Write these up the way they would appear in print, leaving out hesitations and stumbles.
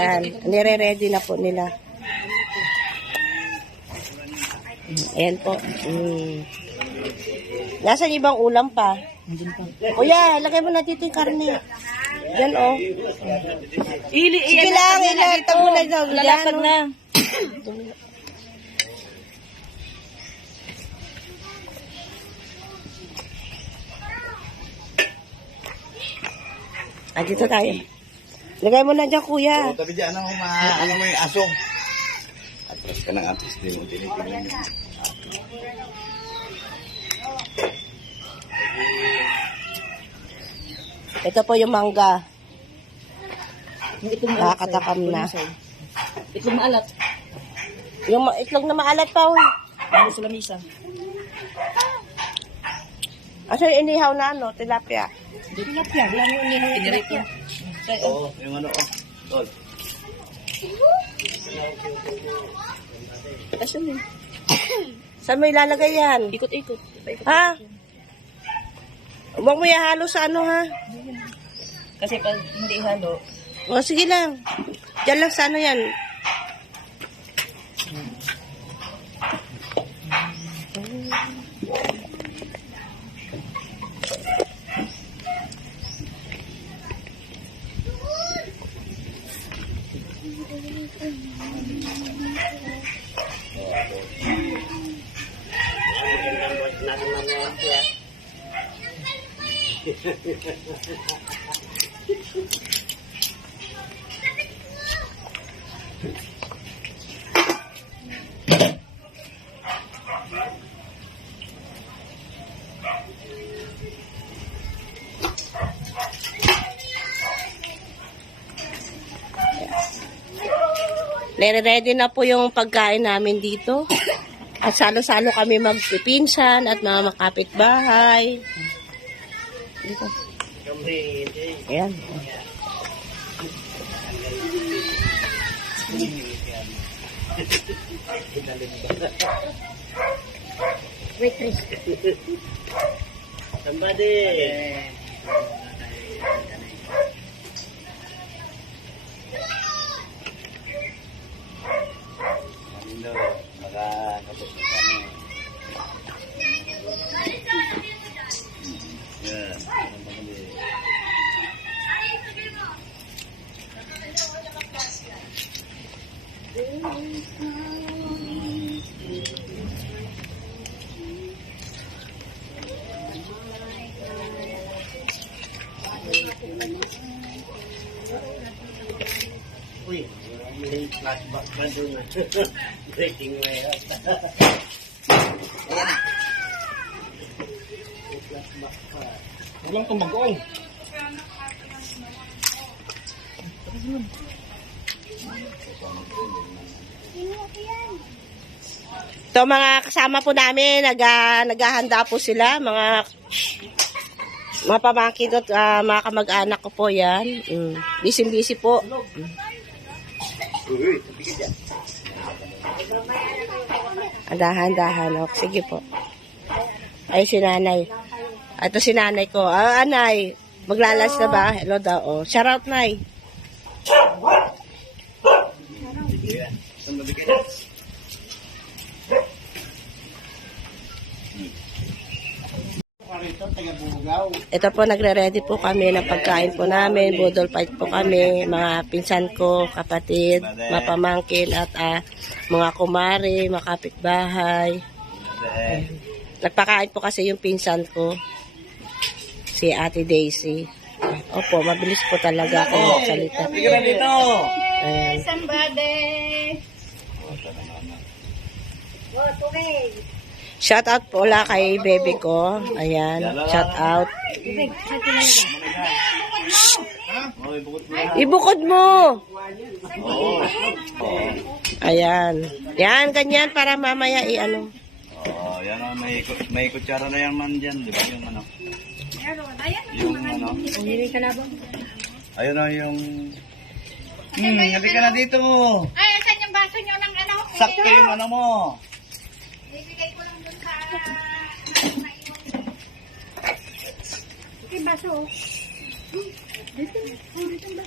Ayan. Nire-ready na po nila. Ayan po. Nasaan ibang ulam pa? Kuya, lagay mo na dito yung karne. Yan, oh. Sige lang, ilatag mo na daw. Lalapag na. Dito tayo. Lagay mo na dyan, kuya. Tapi dyan, ano mo yung aso? Atras ka ng atras din mo, tinitingnan mo. Ito po yung mangga. Nakakatakam na. Itlog maalat. Yung itlog na maalat pa, oh. Ano sa lamisa? Aso yung inihaw na, ano, tilapia. Tilapia. Lang yung inihaw. Tilapia. Oo, yung ano, tol. Asan yun? Saan mo ilalagay yan? Ikot-ikot. Ha? Huwag mo ihalo sa ano, ha? Kasi pag hindi ihalo, O, sige lang. Diyan lang sa ano yan. Ready na po yung pagkain namin dito. At salo-salo kami magpipinsan at mga makapitbahay. Dito. Ayan. wait, Chris. Somebody. Magkakapos na kami. Yan. Uy, may flashback ba doon? Breaking way out. Walang tumagong. Ito mga kasama po namin, naghahanda po sila, mga pamangkin at mga kamag-anak ko po yan. Busy-busy po. Dahan-dahan. Sige po. Ay, si nanay. Ito si nanay ko. Anay, maglalas na ba? Hello daw. Oh. Shout out, nay. Ito po, nagre-ready po kami ng pagkain po namin. Budol fight po kami. Mga pinsan ko, kapatid, mga pamangkin at mga kumari, mga kapitbahay. Nagpakain po kasi yung pinsan ko, si Ate Daisy. Opo, mabilis po talaga ako magsalita. Tignan dito! Ayan. Somebody! Shout out po ulit kay baby ko. Ayan, shout out. Ibukod mo. Ayan. Yan, ganyan para mamaya i-ano. Oh, yan o, may kutsara na yan man dyan, di ba? Yung ano. Yung ano. Ayun o, yung... halika na dito. Ay, saan yung baso nyo ng ano? Sakto yung ano mo. Ibigay ko lang dun sa... Yung baso. Dito ba?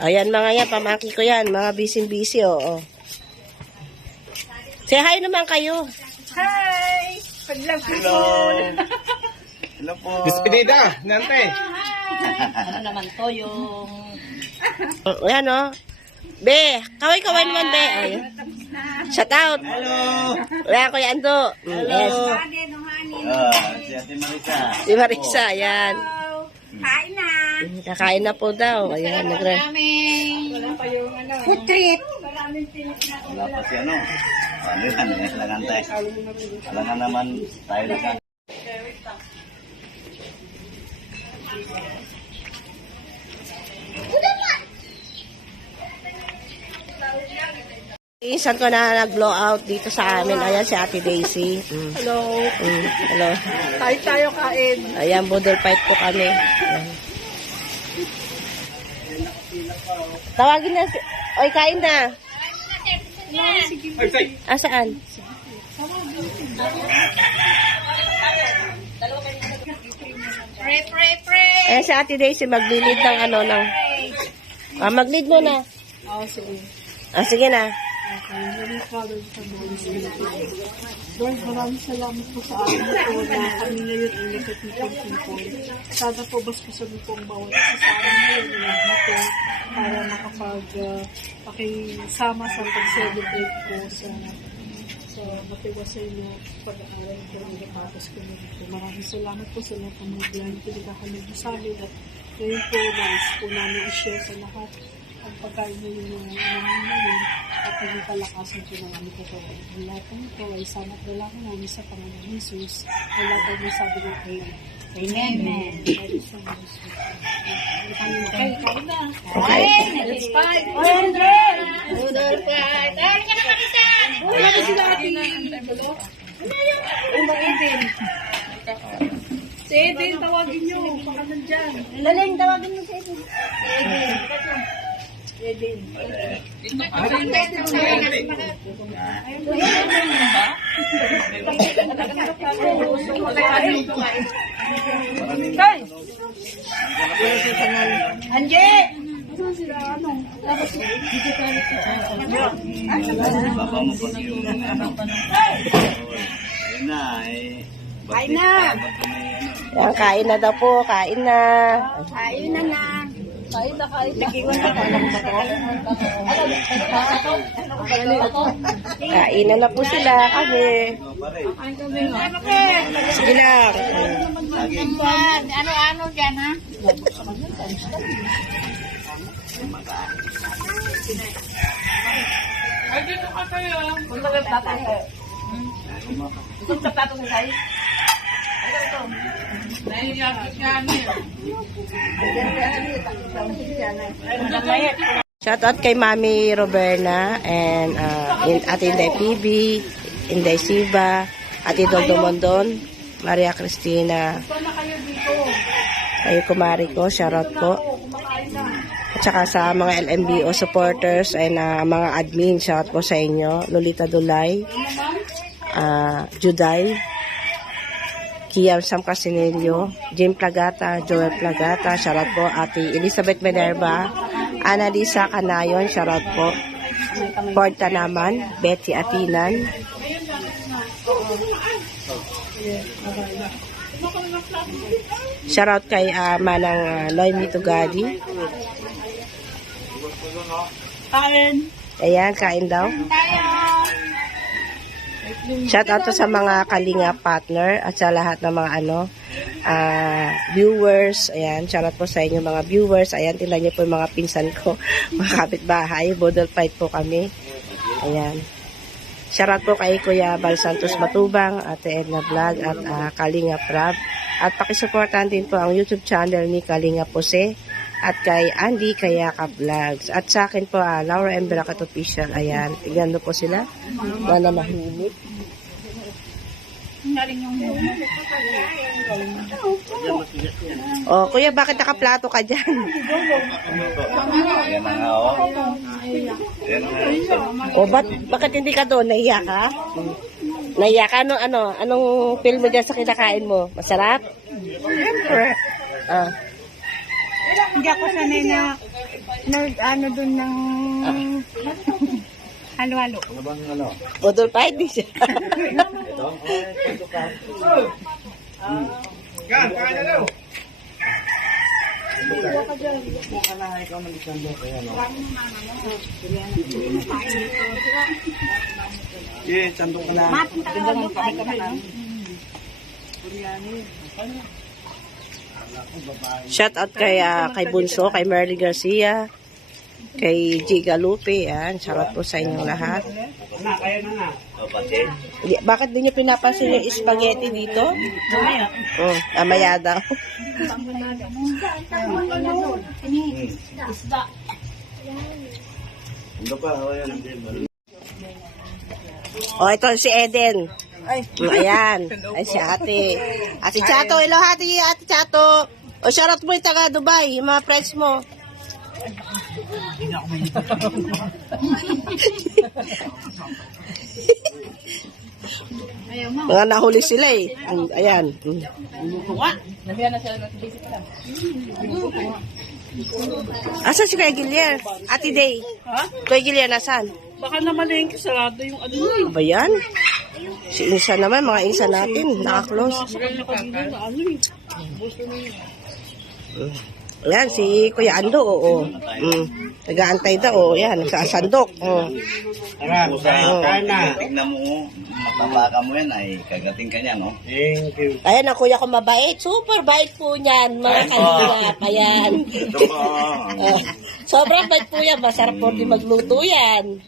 Ayan mga yan, pamangkin ko yan. Mga busy-busy, oo. Say hi naman kayo. Hi! Paglang Hello. Hello po. Despedida, nante. Ano naman to yung... Ayan, o. Be, kaway-kaway naman, be. Ay. Shout out. Hello. Wala ko yan to. Yes. Si Ate Marisa. Si Marisa, ayan. Kain na! Kakain na po daw. Ayan, nagre. Wala pa yung food treat. Wala pa si ano. Ano yan? Alangan tayo. Alangan naman tayo na. Isan ko na nag-blow out dito sa amin. Ayan si Ate Daisy. Hello. Hello. Kain tayo kain. Ayan, budol fight po kami. Ayan. Tawagin na si... Oy, kain na. Ay, say. Asaan? Pre. Ayan si Ate Daisy, maglilid ng ano, ng... maglid mo na. Oo, sige. Sige na. Lord, maraming salamat po sa amin po na kami ngayon ay nagkatipon people. Sana po baskusan niyo po ang bawat isa sa amin ngayon dito para makapag-pakisama sa pag-celebrate po sa matiwasay na pag-aaral ko ng natapos ko na dito. Maraming salamat po sa lahat ng mga biyahe na pinagkakalig sa amin at ngayon po nais po namin i-share sa lahat ang pagkain na yun namin ngayon at ang kalakasan po ng aming katawan. Ang lahat ng ito ay sanat dalangin namin sa Panginoon Jesus. Ang lahat ng may sabi ng Amen. Amen. Okay, kain na. Okay. Let's fight. Budol fight. Tawag ka na Marisa! Wala na sila ating Si Eden, tawagin nyo. Baka nandyan. Laling, tawagin mo sa ito. Eden. Anje! Baba mo pa yung ano. Ayun na eh. Kain na. Ayan, kain na daw po. Kain na. Ayun na na. Kain na kain. Nagiwan na kain Kain na po sila kami. Sige lang. Ano-ano dyan, ha? Ay, dito ka kayo. Kung nagtatay ka. Kung nagtatay sa sa'yo. Ano ito? Nahihiyakit ka niya. Shoutout kay Mami Roberna and Ate Inday PB, Inday Siba, Ate Dodo Mondon, Maria Cristina. Kayo kumari ko, shoutout po. At saka sa mga LMBO supporters and mga admin, shoutout po sa inyo. Lolita Dulay, Juday, Kiam Sam Casinello, Jim Plagata, Joel Plagata, shoutout po. Ate Elizabeth Minerva, Annalisa Canayon, shoutout po. Porta naman, Betty Atinan. Shoutout kay Manang Loy Mitugadi. Kain. Ayan, kain daw. Shoutout to sa mga Kalinga partner at sa lahat ng mga viewers. Ayan, shoutout po sa inyo mga viewers. Ayan, tingnan niyo po yung mga pinsan ko, mga kapitbahay. Bodol fight po kami. Ayan. Shoutout po kay Kuya Bal Santos Matubang, Ate Edna Vlog at Kalinga Prab. At pakisuportahan din po ang YouTube channel ni Kalinga Pose at kay Andy Kayaka Vlogs. At sa akin po, Laura M. Beracat Official. Ayan, tignan mo po sila. Mga mahimik. Oh, kuya, bakit nakaplato ka dyan? Ayan na nga oh. Ayan na nga. O, bakit hindi ka doon? Naiya ka? Naiya ka? Anong feel mo dyan sa kinakain mo? Masarap? Siyempre. Hindi ako sanay na Ano dun ng halo-halo. Ano bang ano? Budol fight din siya. Ito? Pasukan. Gan, kain na daw. Sige, sandok ka na. Shout out kay Bunso, kay Merly Garcia, kay G. Galupe. Yan, shout out po sa inyong lahat. O, pati. Bakit din niyo pinapansin yung spaghetti dito? Oh, amaya daw. Ano pa? O, yan. Oh, ito si Eden. Ayan. Ay, si ate. Ate Chato, hello ate Chato. O, shoutout mo yung taga Dubai, yung mga friends mo. Mga nahuli sila eh. Ayan. Asan si Kuya Gilier? Ate Day. Kuya Gilier, nasan? Baka namalengke sarado yung ano eh. Ba yan? Si Insa naman, mga Insa natin, naka-close. Maganda kanina na ano eh. Yan, si Kuya Ando, oo. Nag-aantay daw, yan, nagsasandok. Kain na. Tignan mo, matapaka mo yan ay kagating ka niya, no? Thank you. Ayan, ang kuya ko mabait. Super bait po niyan, mga kalingap. Ayan. Ito po. Oh, sobrang bait po yan. Masarap po din magluto yan.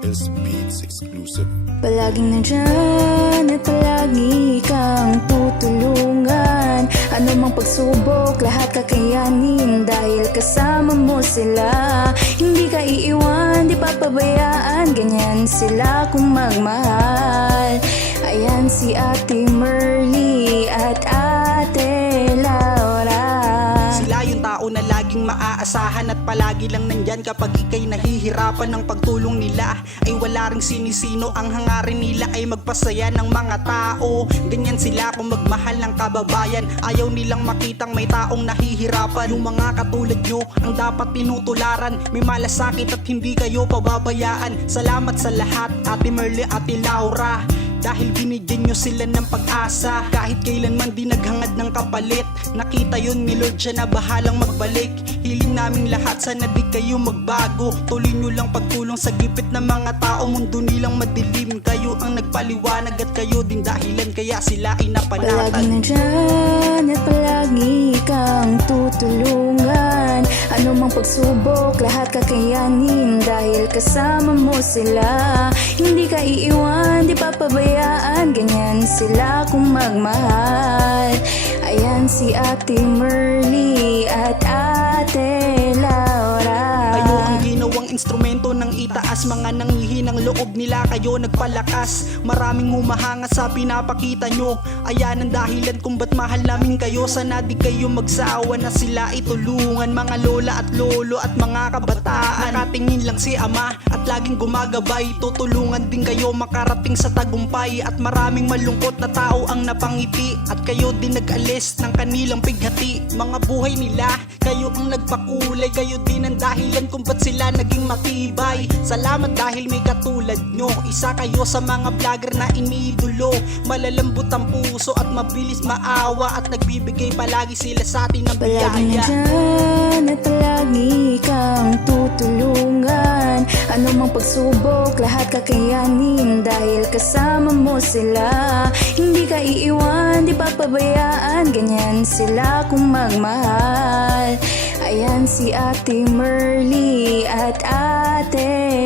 This Beats exclusive. Palaging nandyan at palagi kang tutulungan. Ano mang pagsubok, lahat kakayanin. Dahil kasama mo sila, hindi ka iiwan, di papabayaan. Ganyan sila kung magmahal. Ayan si Ate Merly at Ate Laura. Sila yung tao na laging maaasahan at palagi lang nandyan kapag ikay nahihirapan. Ng pagtulong nila ay wala ring sinisino. Ang hangarin nila ay magpasaya ng mga tao. Ganyan sila kung magmahal ng kababayan. Ayaw nilang makitang may taong nahihirapan. Yung mga katulad nyo ang dapat tinutularan. May malasakit at hindi kayo pababayaan. Salamat sa lahat, Ate Merly, Ate Laura. Dahil binigyan nyo sila ng pag-asa. Kahit kailanman di naghangad ng kapalit. Nakita yun ni Lord siya na bahalang magbalik. Hiling naming lahat, sana di kayo magbago. Tuloy nyo lang pagtulong sa gipit ng mga tao. Mundo nilang madilim, kayo ang nagpaliwanag. At kayo din dahilan kaya sila ay napanatag. Palaging nandyan at palagi kang tutulungan. Ano mang pagsubok, lahat kakayanin. Dahil kasama mo sila, hindi ka iiwan, di papabayaan. Ganyan sila kung magmahal. Ayan si Ate Merly at Ate Laura. Kayo ang ginawang instrumento ng itaas. Mga nanghihinang loob nila, kayo nagpalakas. Maraming humahanga sa pinapakita nyo. Ayan ang dahilan kung ba't mahal namin kayo. Sana di kayo magsawa na sila itulungan. Mga lola at lolo at mga kabataan. Nakatingin lang si ama at laging gumagabay. Tutulungan din kayo makarating sa tagumpay. At maraming malungkot na tao ang napangiti. At kayo din nag-alis ng kanilang pighati. Mga buhay nila, kayo ang nagpakulay. Kayo din ang dahilan kung ba't sila naging matibay. Salamat dahil may katulad nyo. Isa kayo sa mga vlogger na iniidolo. Malalambot ang puso at mabilis maawa. At nagbibigay palagi sila sa atin ng Palaging biyaya. nandyan at palagi kang tutulungan. Ano mang pagsubok, lahat kakayanin. Dahil kasama mo sila, hindi ka iiwan, di papabayaan. Ganyan sila kung magmahal. Ayan si Ate Merly at Ate